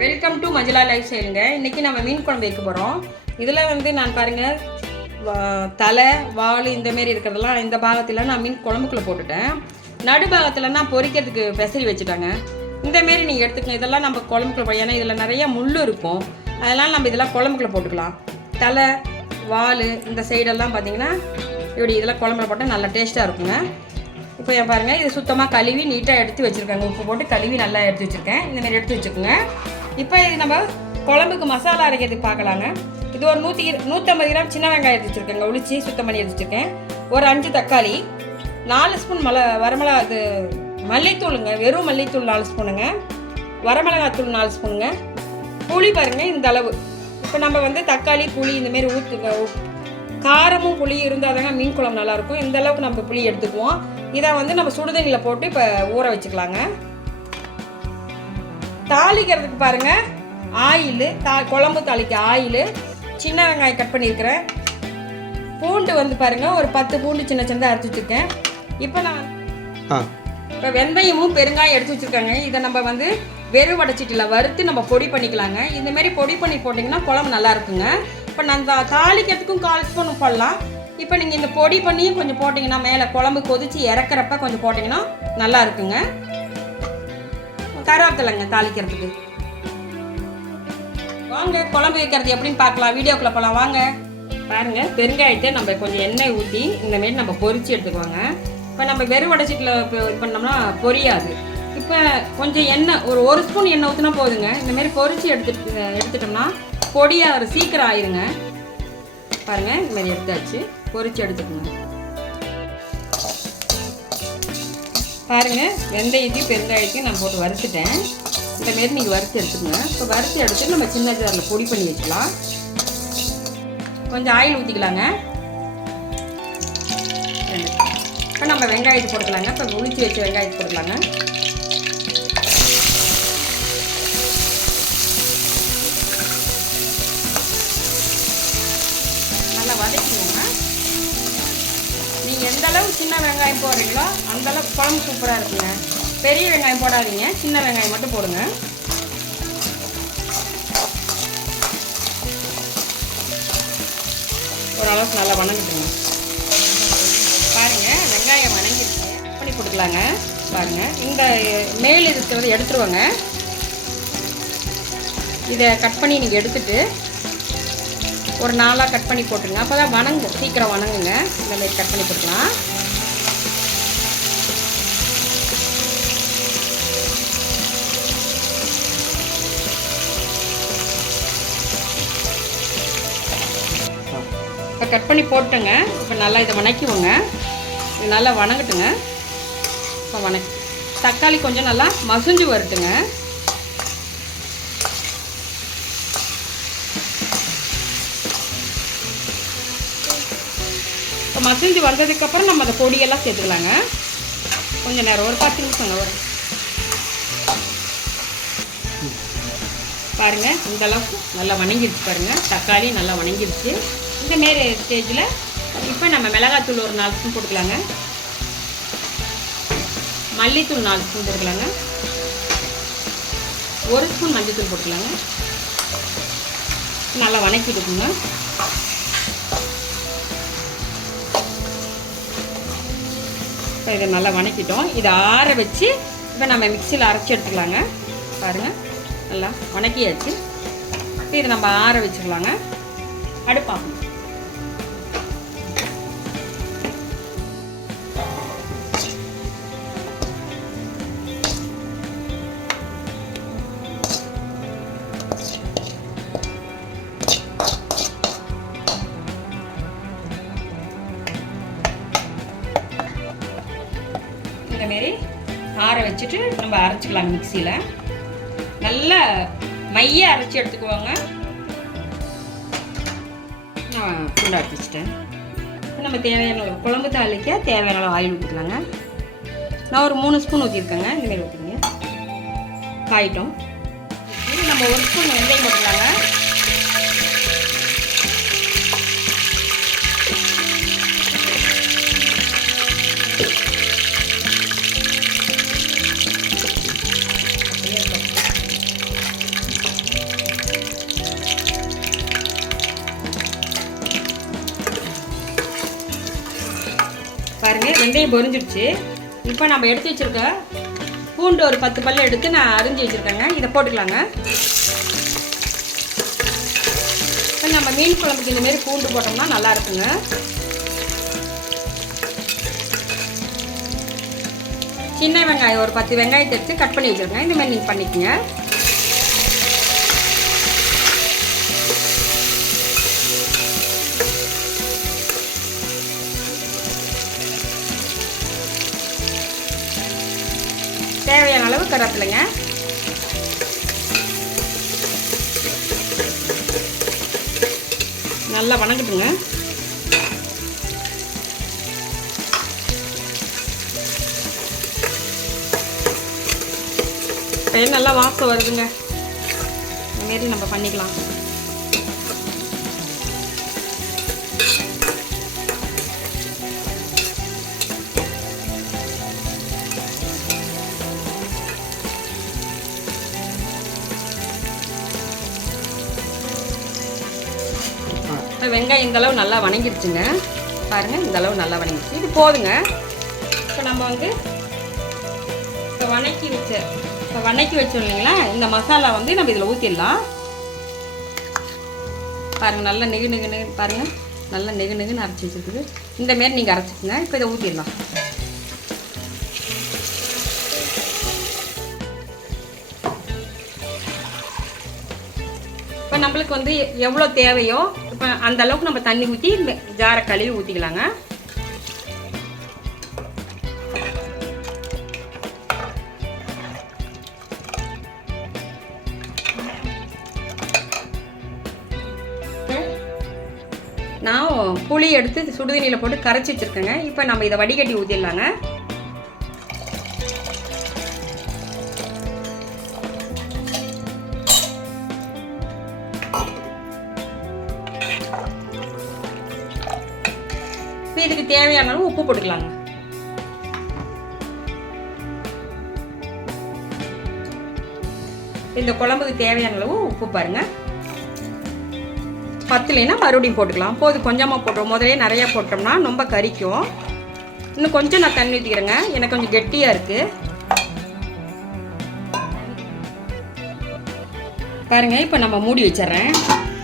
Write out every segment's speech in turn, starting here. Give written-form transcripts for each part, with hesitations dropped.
Welcome to Manjula life ஸ்டைலுங்க. இன்றைக்கி நம்ம மீன் குழம்பு வைக்க போகிறோம். இதில் வந்து நான் பாருங்கள் தலை வால் இந்தமாரி இருக்கிறதெல்லாம் இந்த பாகத்தில் நான் மீன் குழம்புக்குள்ளே போட்டுட்டேன். நடுபாகத்தில் நான் பொரிக்கிறதுக்கு பெசரி வச்சுட்டாங்க. இந்தமாரி நீங்கள் எடுத்துக்கணும். இதெல்லாம் நம்ம குழம்புக்குள்ளே ஏன்னா இதில் நிறைய முள் இருக்கும். அதனால் நம்ம இதெல்லாம் குழம்புக்குள்ளே போட்டுக்கலாம். தலை வால் இந்த சைடெல்லாம் பார்த்திங்கன்னா இப்படி இதெல்லாம் குழம்புல போட்டால் நல்லா டேஸ்ட்டாக இருக்குங்க. இப்போ என் பாருங்கள் இது சுத்தமாக கழுவி நீட்டாக எடுத்து வச்சுருக்காங்க. உப்பு போட்டு கழுவி நல்லா எடுத்து வச்சுருக்கேன். இந்தமாரி எடுத்து வச்சுக்கோங்க. இப்போ இது நம்ம குழம்புக்கு மசாலா அரைக்கிறதுக்கு பார்க்கலாங்க. இது ஒரு 150 கிராம் சின்ன வெங்காயம் எடுத்து வச்சுருக்கேங்க. உளிச்சி சுத்தம் பண்ணி எடுத்து வச்சுருக்கேன். ஒரு 5 தக்காளி, 4 ஸ்பூன் வரமிளகா இது மல்லித்தூளுங்க. வெறும் மல்லித்தூள் 4 ஸ்பூனுங்க. வரமிளகாத்தூள் 4 ஸ்பூனுங்க. புளி பாருங்கள் இந்த அளவு. இப்போ நம்ம வந்து தக்காளி புளி இந்தமாரி ஊற்றுங்க. காரமும் புளி இருந்தால் தாங்க மீன் குழம்பு நல்லாயிருக்கும். இந்த அளவுக்கு நம்ம புளி எடுத்துக்குவோம். இதை வந்து நம்ம சுடுதண்ணியில் போட்டு இப்போ ஊற வச்சுக்கலாங்க. தாளிக்கிறதுக்கு பாருங்கள் ஆயில் குழம்பு தாளிக்க ஆயில், சின்ன வெங்காயம் கட் பண்ணியிருக்கிறேன். பூண்டு வந்து பாருங்கள் ஒரு 10 பூண்டு சின்ன சின்னதாக அரைச்சி வச்சுருக்கேன். இப்போ வெந்தயமும் பெருங்காயம் எடுத்து வச்சுருக்காங்க. இதை நம்ம வந்து வெறும் வடைச்சட்டியில் வறுத்து நம்ம பொடி பண்ணிக்கலாங்க. இந்தமாரி பொடி பண்ணி போட்டிங்கன்னா குழம்பு நல்லா இருக்குங்க. இப்போ நான் தாளிக்கிறதுக்கும் 1/4 ஸ்பூன் போடலாம். இப்போ நீங்கள் இந்த பொடி பண்ணி கொஞ்சம் போட்டிங்கன்னா மேலே குழம்பு கொதித்து இறக்குறப்ப கொஞ்சம் போட்டிங்கன்னா நல்லா இருக்குங்க. கருவேப்பிலைங்க தாளிக்கிறதுக்கு. வாங்க குழம்பு வைக்கிறது எப்படின்னு பார்க்கலாம். வீடியோக்குள்ளே போகலாம் வாங்க. பாருங்கள் பெருங்காயத்தை நம்ம கொஞ்சம் எண்ணெய் ஊற்றி இந்தமாரி நம்ம பொரித்து எடுத்துக்குவாங்க. இப்போ நம்ம வெறும் வடைச்சட்டியில் இது பண்ணோம்னா பொரியாது. இப்போ கொஞ்சம் எண்ணெய் ஒரு ஸ்பூன் எண்ணெய் ஊற்றினா போதுங்க. இந்தமாரி பொரித்து எடுத்துட்டோம்னா பொடியாக சீக்கிரம் ஆயிருங்க. பாருங்கள் இந்தமாரி எடுத்தாச்சு. பொரித்து எடுத்துக்கோங்க. பாருங்கள் வெந்தயத்தையும் பெருங்காயத்தையும் நான் போட்டு வறுத்துட்டேன். இந்தமாரி நீங்கள் வறுத்து எடுத்துக்கோங்க. இப்போ வறுத்து எடுத்துட்டு நம்ம சின்ன ஜாரில் பொடி பண்ணி வச்சுக்கலாம். கொஞ்சம் ஆயில் ஊற்றிக்கலாங்க. இப்போ நம்ம வெங்காயத்தை போட்டுக்கலாங்க. இப்போ உளிச்சு வச்ச வெங்காயத்தை போட்டுக்கலாங்க. நல்லா வதக்கிடுவோங்க. நீங்கள் எந்த அளவு சின்ன வெங்காயம் போடுறீங்களோ அந்தளவுக்கு குழம்பு சூப்பராக இருக்குங்க. பெரிய வெங்காயம் போடாதீங்க, சின்ன வெங்காயம் மட்டும் போடுங்க. ஓரளவுக்கு நல்லா வணங்கிட்டுங்க. பாருங்கள் வெங்காயம் வணங்கிடுச்சு. பண்ணி போட்டுக்கலாங்க. பாருங்கள் இந்த மேல் இருக்கிறத எடுத்துருவாங்க. இதை கட் பண்ணி நீங்கள் எடுத்துட்டு ஒரு 4ஆக கட் பண்ணி போட்டுருங்க. அப்போ தான் வணங்கும், சீக்கிரம் வணங்குங்க. இந்தமாரி கட் பண்ணி போட்டுக்கலாம். இப்போ கட் பண்ணி போட்டுங்க. இப்போ நல்லா இதை வணக்கிவோங்க. இது நல்லா வணங்கட்டுங்க. இப்போ தக்காளி கொஞ்சம் நல்லா மசிஞ்சு வரட்டுங்க. இப்போ மசிஞ்சு வந்ததுக்கப்புறம் நம்ம அந்த பொடியெல்லாம் சேர்த்துக்கலாங்க. கொஞ்சம் நேரம் ஒரு 10 நிமிஷங்க வரும். பாருங்கள் இந்த அளவுக்கு நல்லா வணங்கிடுச்சு. பாருங்கள் தக்காளி நல்லா வணங்கிடுச்சு. இந்தமாரி ஸ்டேஜில் இப்போ நம்ம மிளகாத்தூள் ஒரு 4 ஸ்பூன் போட்டுக்கலாங்க. மல்லித்தூள் 4 ஸ்பூன் போட்டுக்கலாங்க. 1 ஸ்பூன் மஞ்சத்தூள் போட்டுக்கலாங்க. நல்லா வணக்கிட்டுக்குங்க. இப்போ இதை நல்லா வணக்கிட்டோம். இதை ஆற வச்சு இப்போ நம்ம மிக்சியில் அரைச்சி எடுத்துக்கலாங்க. பாருங்கள் நல்லா வணக்கியாச்சு. இப்போ இதை நம்ம ஆற வச்சுக்கலாங்க. அடுப்பாகும். இந்தமாரி ஆற வச்சுட்டு நம்ம அரைச்சிக்கலாம். மிக்சியில் நல்லா மைய அரைச்சி எடுத்துக்குவாங்க. நான் சூடாக எடுத்து வச்சுட்டேன். இப்போ நம்ம தேவையான குழம்பு தாளிக்க தேவையான ஆயில் ஊற்றிக்கலாங்க. நான் ஒரு 3 ஸ்பூன் ஊற்றிருக்கேங்க. இந்தமாரி ஊற்றிங்க. காயிட்டோம். நம்ம 1 ஸ்பூன் வெந்தயம் போட்டுக்கலாங்க. வெந்தயம் பொரிஞ்சிடுச்சு. இப்போ நம்ம எடுத்து வச்சுருக்க பூண்டு ஒரு 10 பல்லு எடுத்து நான் அரிஞ்சு வச்சுருக்கேங்க. இதை போட்டுக்கலாங்க. இப்போ நம்ம மீன் குழம்புக்கு இந்தமாரி பூண்டு போட்டோம்னா நல்லா இருக்குங்க. சின்ன வெங்காயம் ஒரு 10 வெங்காயத்தை எடுத்து கட் பண்ணி வச்சுருக்கேன். இந்தமாதிரி நீங்கள் பண்ணிக்கோங்க. தேவையான அளவு கருவேப்பிலைங்க. நல்லா வணங்கட்டுங்க. நல்லா வாசம் வருதுங்க. இந்தமாரி நம்ம பண்ணிக்கலாம். வெங்காயம் இந்தளவு நல்லா வணங்கிடுச்சுங்க. பாருங்கள், இந்தளவு நல்லா வணங்கிடுச்சு. இது போதுங்க. இப்போ நம்ம வந்து இப்போ வணக்கி வச்சோம் இல்லைங்களா, இந்த மசாலா வந்து நம்ம இதில் ஊற்றிடலாம். பாருங்கள், நல்லா நெகுன்னு பாருங்கள், நல்லா நெகுன்னு அரைச்சி வச்சுருக்குது. இந்தமாரி நீங்கள் அரைச்சிக்கோங்க. இப்போ இதை ஊற்றிடலாம். இப்போ நம்மளுக்கு வந்து எவ்வளோ தேவையோ இப்போ அந்த அளவுக்கு நம்ம தண்ணி ஊற்றி ஜாரை கழுவி ஊற்றிக்கலாங்க. நான் புளி எடுத்து சுடுதண்ணியில் போட்டு கரைச்சி வச்சுருக்கேங்க. இப்போ நம்ம இதை வடிகட்டி ஊற்றிடலாங்க. இதுக்கு தேவையான அளவு உப்பு போட்டுக்கலாங்க. இந்த குழம்புக்கு தேவையான அளவு உப்பு பாருங்க. பத்தலைன்னா மறுபடியும் போட்டுக்கலாம். போது கொஞ்சமாக போட்டுருவோம். முதலே நிறையா போட்டோம்னா ரொம்ப கறிக்கும். இன்னும் கொஞ்சம் நான் தண்ணி ஊற்றிக்கிறேங்க. எனக்கு கொஞ்சம் கெட்டியாக இருக்குது. பாருங்கள், இப்போ நம்ம மூடி வச்சிட்றேன்.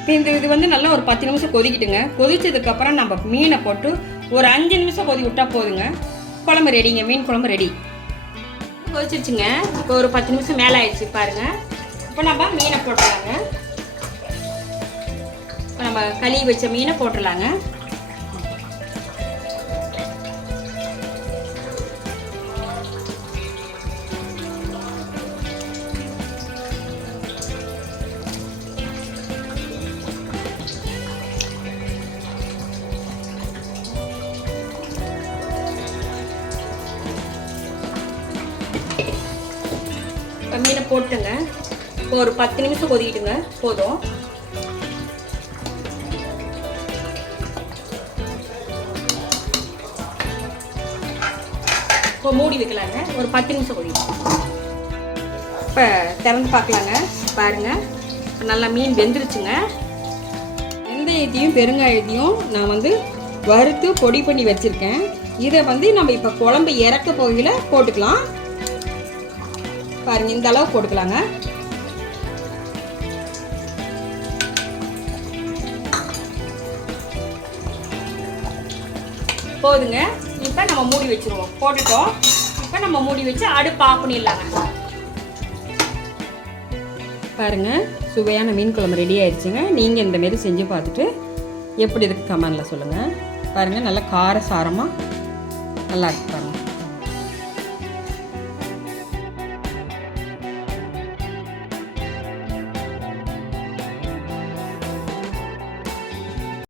இப்போ இது வந்து நல்லா ஒரு 10 நிமிஷம் கொதிக்கிட்டுங்க. கொதிச்சதுக்கப்புறம் நம்ம மீனை போட்டு ஒரு 5 நிமிஷம் கொதி விட்டால் போதுங்க. குழம்பு ரெடிங்க. மீன் குழம்பு ரெடி. கொதிச்சிருச்சுங்க. இப்போ ஒரு 10 நிமிஷம் மேலே ஆயிடுச்சு பாருங்கள். இப்போ நம்ம மீனை போட்டுடலாங்க. இப்போ நம்ம கழுவி வச்ச மீனை போட்டுடலாங்க. மீனை போட்டுங்க. இப்போ ஒரு 10 நிமிஷம் கொதிக்கிட்டுங்க. போதும். இப்போ மூடி வைக்கலாங்க. ஒரு 10 நிமிஷம் கொதிக்கும். இப்போ திறந்து பார்க்கலாங்க. பாருங்கள், நல்லா மீன் வெந்துருச்சுங்க. வெந்தயத்தையும் பெருங்காயத்தையும் நான் வந்து வறுத்து பொடி பண்ணி வச்சுருக்கேன். இதை வந்து நம்ம இப்போ குழம்பு இறக்க போகையில் போட்டுக்கலாம். பாருங்க, இந்த அளவு போட்டுக்கலாங்க. போதுங்க. இப்போ நம்ம மூடி வச்சிருவோம். போட்டுட்டோம். இப்போ நம்ம மூடி வச்சு அடுப்பு ஆஃப் பண்ணிடலாங்க. பாருங்க, சுவையான மீன் குழம்பு ரெடி ஆயிடுச்சுங்க. நீங்கள் இந்த மாரி செஞ்சு பார்த்துட்டு எப்படி இருக்கு கமெண்ட்ல சொல்லுங்கள். பாருங்கள், நல்லா கார சாரமாக நல்லா இருக்கு பாருங்க.